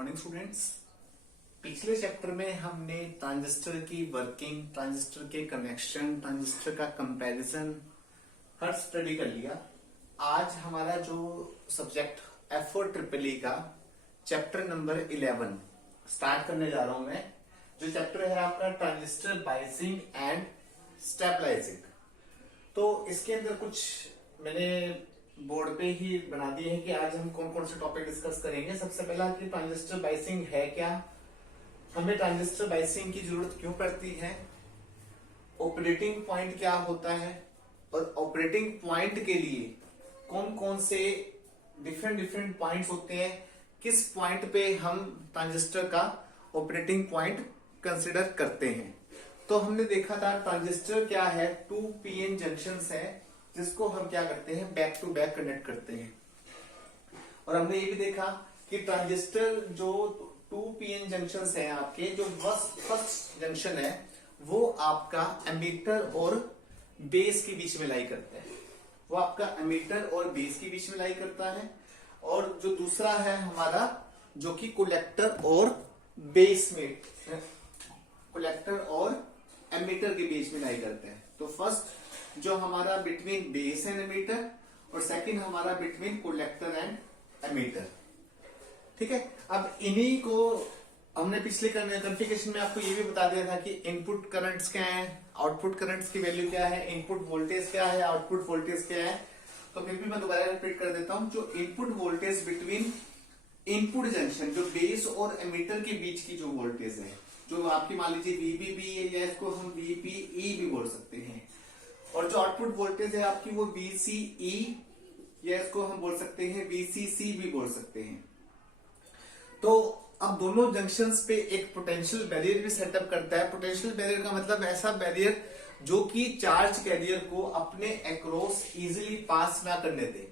Morning students. पिछले chapter में हमने ट्रांजिस्टर की वर्किंग, ट्रांजिस्टर के कनेक्शन, ट्रांजिस्टर का कंपैरिजन हर स्टडी कर लिया। आज हमारा जो सब्जेक्ट F4EEE का चैप्टर नंबर 11 स्टार्ट करने जा रहा हूं मैं। जो चैप्टर है आपका ट्रांजिस्टर बायसिंग एंड स्टेबलाइजिंग। तो इसके अंदर कुछ मैंने बोर्ड पे ही बना दिए हैं कि आज हम कौन कौन से टॉपिक डिस्कस करेंगे। सबसे पहला कि ट्रांजिस्टर बायसिंग है क्या, हमें ट्रांजिस्टर बायसिंग की जरूरत क्यों पड़ती है, ऑपरेटिंग पॉइंट क्या होता है और ऑपरेटिंग पॉइंट के लिए कौन कौन से डिफरेंट पॉइंट्स होते हैं, किस पॉइंट पे हम ट्रांजिस्टर का ऑपरेटिंग पॉइंट कंसिडर करते हैं। तो हमने देखा था ट्रांजिस्टर क्या है, 2 पीएन जंक्शंस है जिसको हम क्या करते हैं, बैक टू बैक कनेक्ट करते हैं। और हमने ये भी देखा कि ट्रांजिस्टर जो 2 पीएन जंक्शंस है आपके, जो फर्स्ट जंक्शन है वो आपका एमीटर और बेस के बीच में लाई करता है, वो आपका एमीटर और बेस के बीच में लाई करता है। और जो दूसरा है हमारा जो कि कलेक्टर और बेस में, कलेक्टर और एमीटर के बीच में लाई करते हैं। तो फर्स्ट जो हमारा बिटवीन बेस एंड एमीटर और सेकंड हमारा बिटवीन कलेक्टर एंड एमीटर। ठीक है, अब इन्हीं को हमने पिछले कॉन्फ़िगरेशन में आपको ये भी बता दिया था कि इनपुट करंट्स क्या है, आउटपुट करंट्स की वैल्यू क्या है, इनपुट वोल्टेज क्या है, आउटपुट वोल्टेज क्या है। तो फिर भी मैं दोबारा रिपीट कर देता हूं। जो input voltage between input junction, जो बेस और एमीटर के बीच की जो वोल्टेज है, जो आपकी मान लीजिए VBB है या इसको हम VBE भी बोल सकते हैं। और जो आउटपुट वोल्टेज है आपकी वो VCE या इसको हम बोल सकते हैं VCC भी बोल सकते हैं। तो अब दोनों जंक्शंस पे एक पोटेंशियल बैरियर भी सेटअप करता है। पोटेंशियल बैरियर का मतलब ऐसा बैरियर जो कि चार्ज कैरियर को अपने अक्रॉस इजीली पास ना करने दे।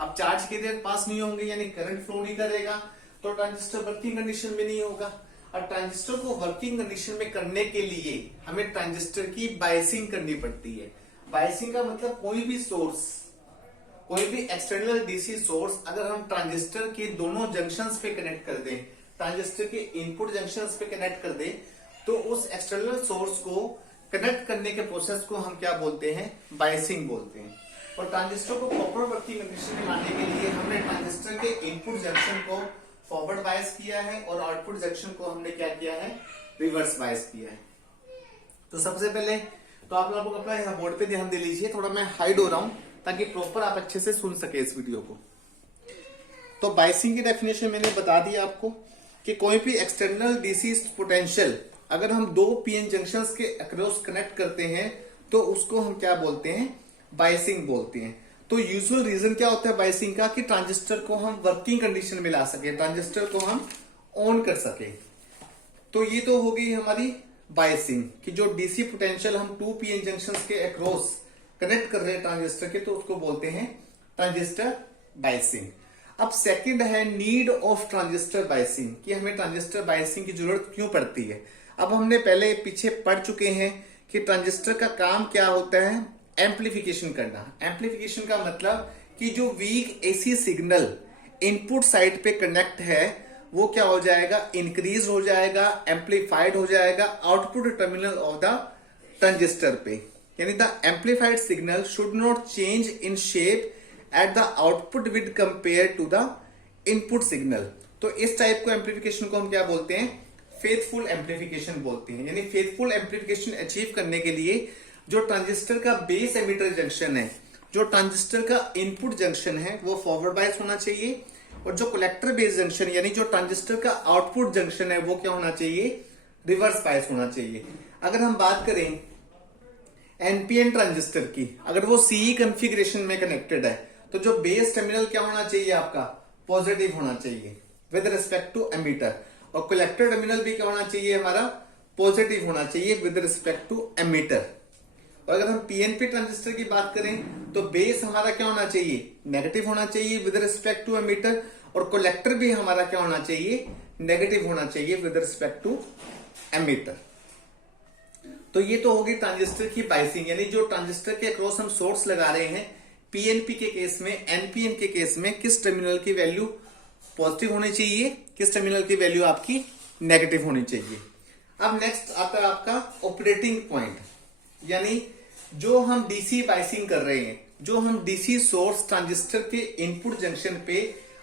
अब चार्ज कैरियर पास नहीं होंगे यानी करंट फ्लो नहीं करेगा, तो ट्रांजिस्टर वर्किंग कंडीशन में नहीं होगा। और ट्रांजिस्टर को वर्किंग कंडीशन में करने के लिए हमें ट्रांजिस्टर की बायसिंग करनी पड़ती है। बायसिंग का मतलब कोई भी सोर्स, कोई भी एक्सटर्नल डीसी सोर्स अगर हम ट्रांजिस्टर के दोनों जंक्शंस पे कनेक्ट कर दें, ट्रांजिस्टर के इनपुट जंक्शंस पे कनेक्ट कर दें, तो उस एक्सटर्नल सोर्स को कनेक्ट करने के प्रोसेस को हम क्या बोलते हैं, बायसिंग बोलते हैं। और ट्रांजिस्टर को प्रॉपर वर्किंग कंडीशन में लाने के लिए हमने ट्रांजिस्टर के इनपुट जंक्शन को फॉरवर्ड बायस किया है और आउटपुट जंक्शन को हमने क्या किया है, रिवर्स बायस किया है। तो सबसे पहले तो आप लोग अपना यहाँ बोर्ड पे ध्यान दे लीजिए, थोड़ा मैं हाइड हो रहा हूं ताकि प्रॉपर आप अच्छे से सुन सके इस वीडियो को। तो बायसिंग की डेफिनेशन मैंने बता दी आपको कि कोई भी एक्सटर्नल डीसी पोटेंशियल अगर हम 2 पीएन जंक्शंस के अक्रॉस कनेक्ट करते हैं तो उसको हम क्या बोलते हैं, बायसिंग बोलते हैं। तो यूजुअल रीजन क्या होता है बायसिंग का, कि ट्रांजिस्टर को हम वर्किंग कंडीशन में ला सके, ट्रांजिस्टर को हम ऑन कर सके। तो ये तो हो गई हमारी बायसिंग कि जो डीसी पोटेंशियल हम 2 पीएन जंक्शंस के अक्रॉस कनेक्ट कर रहे हैं ट्रांजिस्टर के, तो उसको बोलते हैं ट्रांजिस्टर बायसिंग। अब सेकंड है नीड ऑफ ट्रांजिस्टर बायसिंग, कि हमें ट्रांजिस्टर बायसिंग की जरूरत क्यों पड़ती है। अब हमने पहले पीछे पढ़ चुके हैं कि ट्रांजिस्टर का काम क्या होता है, एम्प्लीफिकेशन करना। एम्प्लीफिकेशन का मतलब कि जो weak AC signal input side पे कनेक्ट है वो क्या हो जाएगा, इंक्रीज हो जाएगा, एम्प्लीफाइड हो जाएगा output terminal of the transistor पे। यानी the amplified signal should not change in shape at the output with compare to the input signal. तो इस टाइप को एम्प्लीफिकेशन को हम क्या बोलते हैं, फेथफुल एम्प्लीफिकेशन बोलते हैं। यानी फेथफुल एम्प्लीफिकेशन अचीव करने के लिए जो ट्रांजिस्टर का बेस एमीटर जंक्शन है, जो ट्रांजिस्टर का इनपुट जंक्शन है वो फॉरवर्ड बायस होना चाहिए, और जो कलेक्टर बेस जंक्शन यानी जो ट्रांजिस्टर का आउटपुट जंक्शन है वो क्या होना चाहिए, रिवर्स बायस होना चाहिए। अगर हम बात करें एनपीएन ट्रांजिस्टर की, अगर वो सीई कॉन्फ़िगरेशन में कनेक्टेड है तो जो बेस टर्मिनल क्या होना चाहिए आपका, पॉजिटिव होना चाहिए विद रिस्पेक्ट टू एमीटर, और कलेक्टर टर्मिनल भी क्या होना चाहिए हमारा, पॉजिटिव होना चाहिए विद रिस्पेक्ट टू एमीटर। और अगर हम पीएनपी ट्रांजिस्टर की बात करें तो बेस हमारा क्या होना चाहिए, नेगेटिव होना चाहिए विद रिस्पेक्ट टू एमीटर, और कलेक्टर भी हमारा क्या होना चाहिए, नेगेटिव होना चाहिए विद रिस्पेक्ट टू एमीटर। तो ये तो होगी ट्रांजिस्टर की बायसिंग, यानी जो ट्रांजिस्टर के अक्रॉस हम सोर्स लगा रहे हैं, पीएनपी के केस में, एनपीएन के केस में किस टर्मिनल की वैल्यू पॉजिटिव होनी चाहिए, किस टर्मिनल की वैल्यू आपकी नेगेटिव होनी चाहिए। अब नेक्स्ट आता है आपका ऑपरेटिंग पॉइंट, यानी जो हम डीसी बायसिंग कर रहे हैं, जो हम डीसी सोर्स ट्रांजिस्टर के इनपुट जंक्शन पे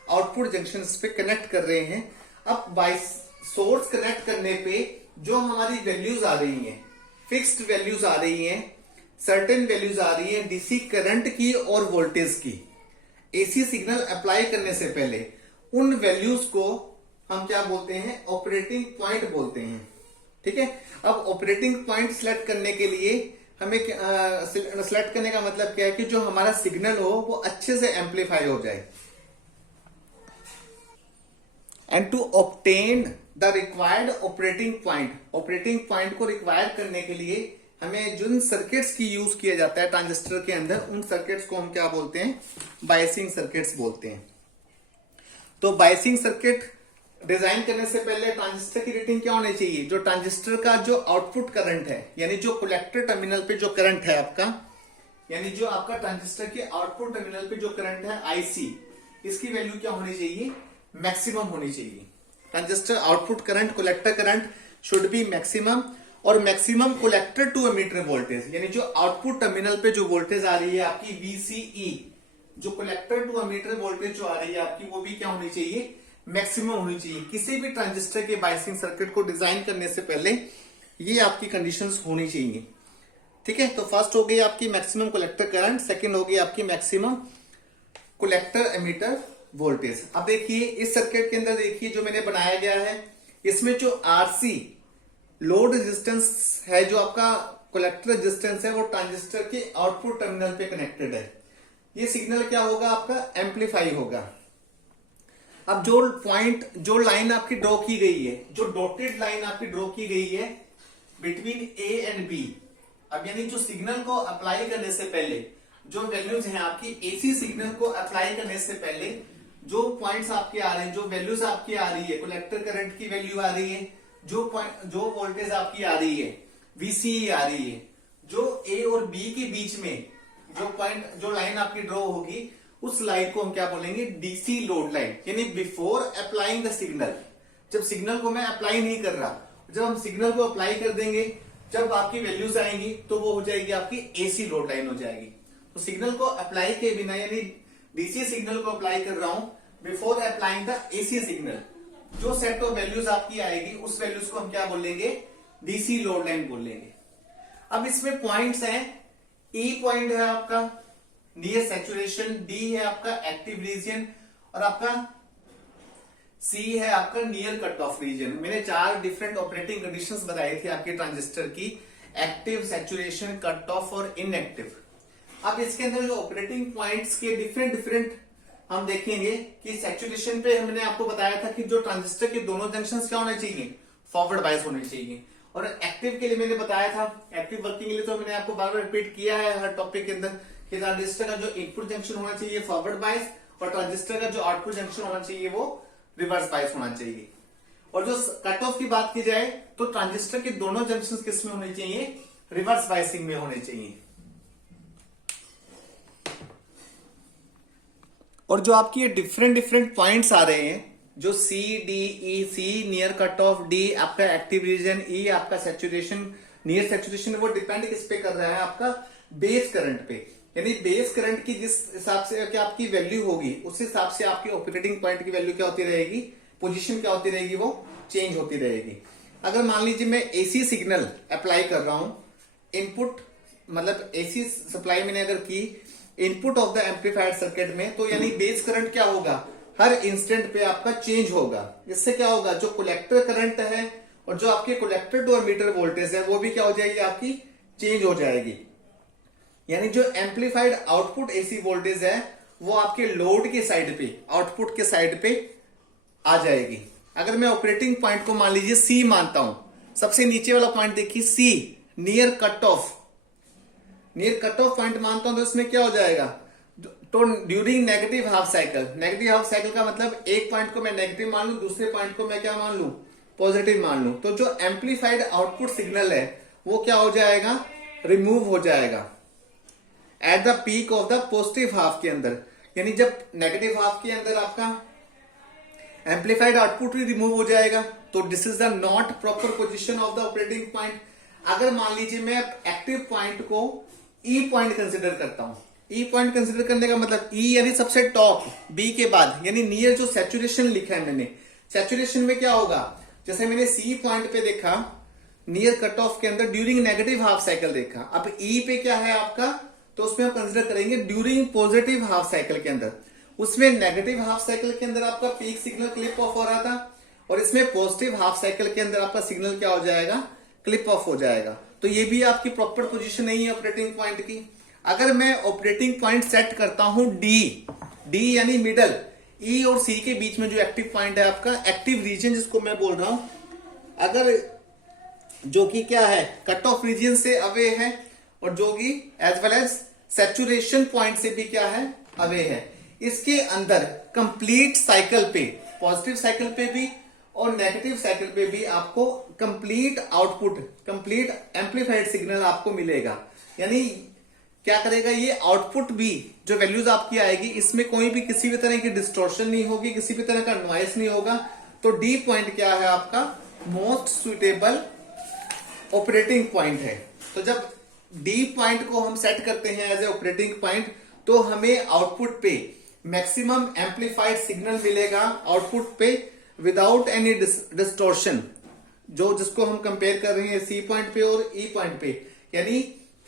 आउटपुट जंक्शन पे कनेक्ट कर रहे हैं। अब बाइस सोर्स कनेक्ट करने पे जो हमारी वैल्यूज आ रही हैं, फिक्स्ड वैल्यूज आ रही हैं, सर्टेन वैल्यूज आ रही हैं डीसी करंट की और वोल्टेज की। एसी सिग्नल अप्लाई करने से पहले उन वैल्यूज को हम क्या बोलते हैं, ऑपरेटिंग पॉइंट बोलते हैं। ठीक है, अब ऑपरेटिंग पॉइंट सिलेक्ट करने के लिए हमें सिलेक्ट करने का मतलब क्या है कि जो हमारा सिग्नल हो वो अच्छे से एम्पलीफाई हो जाए। And to obtain the required operating point को रिक्वायर करने के लिए हमें जिन सर्किट्स की यूज किया जाता है ट्रांजिस्टर के अंदर, उन सर्किट्स को हम क्या बोलते हैं, बायसिंग सर्किट्स बोलते हैं। तो बायसिंग सर्किट डिजाइन करने से पहले ट्रांजिस्टर की रेटिंग क्या होनी चाहिए, जो ट्रांजिस्टर का जो आउटपुट करंट है, यानी जो कलेक्टर टर्मिनल पे जो करंट है आपका, यानी जो आपका ट्रांजिस्टर के आउटपुट टर्मिनल पे जो करंट है आईसी, इसकी वैल्यू क्या होनी चाहिए, मैक्सिमम होनी चाहिए। Transistor output current, collector current should be maximum, और maximum collector to emitter voltage, यानी जो आउटपुट टर्मिनल पे जो वोल्टेज आ रही है आपकी VCE, जो कलेक्टर टू एमीटर वोल्टेज जो आ रही है आपकी, वो भी क्या होनी चाहिए, मैक्सिमम होनी चाहिए। किसी भी ट्रांजिस्टर के बायसिंग सर्किट को डिजाइन करने से पहले ये आपकी कंडीशंस होनी चाहिए। ठीक है, तो फर्स्ट हो गई आपकी मैक्सिमम कलेक्टर करंट, सेकंड हो गई आपकी मैक्सिमम कलेक्टर एमीटर वोल्टेज। अब देखिए इस सर्किट के अंदर देखिए जो मैंने बनाया गया है, इसमें जो आरसी लोड रेजिस्टेंस है, जो आपका कलेक्टर रेजिस्टेंस है, वो ट्रांजिस्टर के आउटपुट टर्मिनल पे कनेक्टेड है। ये सिग्नल क्या होगा आपका, एम्पलीफाई होगा। अब जो लाइन आपकी ड्रॉ की गई है, जो डॉटेड लाइन आपकी ड्रॉ की गई है बिटवीन ए एंड बी, अब यानी जो सिग्नल को अप्लाई करने से पहले जो वैल्यूज हैं आपकी, एसी सिग्नल को अप्लाई करने से पहले जो पॉइंट्स आपके आ रहे हैं, जो वैल्यूज आपकी आ रही है, कलेक्टर करंट की वैल्यू आ रही है, जो वोल्टेज आपकी आ रही है, VCE आ रही है, जो ए और बी के बीच में जो लाइन आपकी ड्रॉ होगी, उस लाइन को हम क्या बोलेंगे, डीसी लोड लाइन, यानी बिफोर अप्लाइंग द सिग्नल। जब सिग्नल को मैं अप्लाई नहीं कर रहा, जब हम सिग्नल को अप्लाई कर देंगे, जब आपकी वैल्यूज आएंगी तो वो हो जाएगी आपकी एसी लोड लाइन हो जाएगी। तो सिग्नल को अप्लाई के बिना, यानी डीसी सिग्नल को अप्लाई कर रहा हूं before applying the AC signal, जो सेट ऑफ वैल्यूज आपकी आएगी उस वैल्यूज को हम क्या बोलेंगे, डीसी लोड लाइन बोलेंगे। अब इसमें पॉइंट्स हैं, ई पॉइंट है आपका नियर सैचुरेशन, डी है आपका एक्टिव रीजन, और आपका सी है आपका नियर कट ऑफ रीजन। मैंने 4 डिफरेंट ऑपरेटिंग कंडीशंस बताई थी आपके ट्रांजिस्टर की, एक्टिव, सैचुरेशन, कट ऑफ और इनएक्टिव। अब इसके अंदर जो ऑपरेटिंग पॉइंट्स के डिफरेंट हम देखेंगे कि सैचुरेशन पे हमने आपको बताया था कि जो ट्रांजिस्टर के दोनों जंक्शंस क्या होने चाहिए, फॉरवर्ड बायस होने चाहिए। और एक्टिव के लिए मैंने बताया था, एक्टिव वर्किंग के लिए तो मैंने आपको बार बार रिपीट किया है हर टॉपिक के अंदर, कि ट्रांजिस्टर का जो इनपुट जंक्शन होना चाहिए फॉरवर्ड बायस, और ट्रांजिस्टर का जो आउटपुट जंक्शन होना चाहिए वो रिवर्स बायस होना चाहिए। और जो कट ऑफ की बात की जाए तो ट्रांजिस्टर के दोनों जंक्शन किस में होने चाहिए, रिवर्स बायसिंग में होने चाहिए। और जो आपकी ये डिफरेंट पॉइंट्स आ रहे हैं, जो सी डी ई, सी नियर कट ऑफ, डी आपका एक्टिव रीजन, ई आपका सैचुरेशन, नियर सैचुरेशन, वो डिपेंड किस पे कर रहा है, आपका बेस करंट पे। यानी बेस करंट की जिस हिसाब से क्या आपकी वैल्यू होगी, उस हिसाब से आपकी ऑपरेटिंग पॉइंट की वैल्यू क्या होती रहेगी, पोजीशन क्या होती रहेगी, वो चेंज होती रहेगी। अगर मान लीजिए मैं एसी सिग्नल अप्लाई कर रहा हूं, इनपुट मतलब एसी सप्लाई मैंने अगर की input of the amplifier circuit में, तो यानी बेस करंट क्या होगा, हर इंस्टेंट पे आपका चेंज होगा। इससे क्या होगा, जो कलेक्टर करंट है और जो आपके कलेक्टर टू एमीटर वोल्टेज है वो भी क्या हो जाएगी, आपकी चेंज हो जाएगी। यानी जो एम्पलीफाइड आउटपुट एसी वोल्टेज है वो आपके लोड के साइड पे, आउटपुट के साइड पे आ जाएगी। अगर मैं ऑपरेटिंग पॉइंट को मान लीजिए सी मानता हूं, सबसे नीचे वाला पॉइंट देखिए सी, नियर कट ऑफ पॉइंट मानता हूं, तो इसमें क्या हो जाएगा, तो ड्यूरिंग नेगेटिव हाफ साइकिल का मतलब एक पॉइंट को मैं नेगेटिव मान लू, दूसरे पॉइंट को मैं क्या मान लू, पॉजिटिव मान लू, तो जो एम्पलीफाइड आउटपुट सिग्नल है वो क्या हो जाएगा, रिमूव हो जाएगा at the peak of the positive half के अंदर। यानी जब नेगेटिव हाफ के अंदर आपका एम्पलीफाइड आउटपुट भी रिमूव हो जाएगा। तो this is the not proper position of the operating point. अगर मान लीजिए मैं एक्टिव पॉइंट को ई पॉइंट कंसिडर करता हूं, ई पॉइंट कंसिडर करने का मतलब ई यानी सबसे टॉप, बी के बाद यानी नियर जो सैचुरेशन लिखा है मैंने, सैचुरेशन में क्या होगा, जैसे मैंने सी पॉइंट पे देखा नियर कट ऑफ के अंदर ड्यूरिंग नेगेटिव हाफ साइकिल देखा, अब ई पे क्या है आपका, तो उसमें हम कंसिडर करेंगे ड्यूरिंग पॉजिटिव हाफ साइकिल के अंदर। उसमें नेगेटिव हाफ साइकिल के अंदर आपका पीक सिग्नल क्लिप ऑफ हो रहा था और इसमें पॉजिटिव हाफ साइकिल के अंदर आपका सिग्नल क्या हो जाएगा, क्लिप ऑफ हो जाएगा। तो ये भी आपकी प्रॉपर पोजीशन नहीं है ऑपरेटिंग पॉइंट की। अगर मैं ऑपरेटिंग पॉइंट सेट करता हूं डी, डी यानी मिडल, ई और सी के बीच में जो एक्टिव पॉइंट है आपका, एक्टिव रीजन जिसको मैं बोल रहा हूं, अगर जो कि क्या है कट ऑफ रीजन से अवे है और जो कि as well as saturation point से भी क्या है, अवे है, इसके अंदर कंप्लीट साइकिल पे, पॉजिटिव साइकिल पे भी और नेगेटिव साइकिल पे भी आपको complete output, complete amplified signal आपको मिलेगा। यानी क्या करेगा ये आउटपुट भी, जो वैल्यूज आपकी आएगी इसमें कोई भी किसी भी तरह की डिस्टॉर्शन नहीं होगी, किसी भी तरह का नॉइस नहीं होगा। तो डी पॉइंट क्या है आपका, मोस्ट सुटेबल ऑपरेटिंग पॉइंट है। तो जब डी पॉइंट को हम सेट करते हैं एज ए ऑपरेटिंग पॉइंट, तो हमें आउटपुट पे मैक्सिमम एम्पलीफाइड सिग्नल मिलेगा, आउटपुट पे विदाउट एनी डिस्टॉर्शन, जो जिसको हम कंपेयर कर रहे हैं सी पॉइंट पे और ई पॉइंट पे। यानी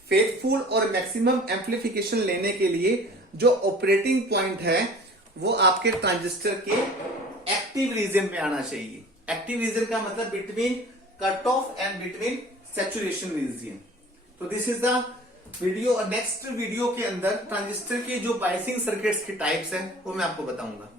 फेथफुल और मैक्सिमम एम्पलीफिकेशन लेने के लिए जो ऑपरेटिंग पॉइंट है वो आपके ट्रांजिस्टर के एक्टिव रीजन में आना चाहिए। एक्टिव रीजन का मतलब between cut off and between saturation region. तो दिस इज द वीडियो। और नेक्स्ट वीडियो के अंदर ट्रांजिस्टर के जो बायसिंग सर्किट्स के टाइप्स हैं वो मैं आपको बताऊंगा।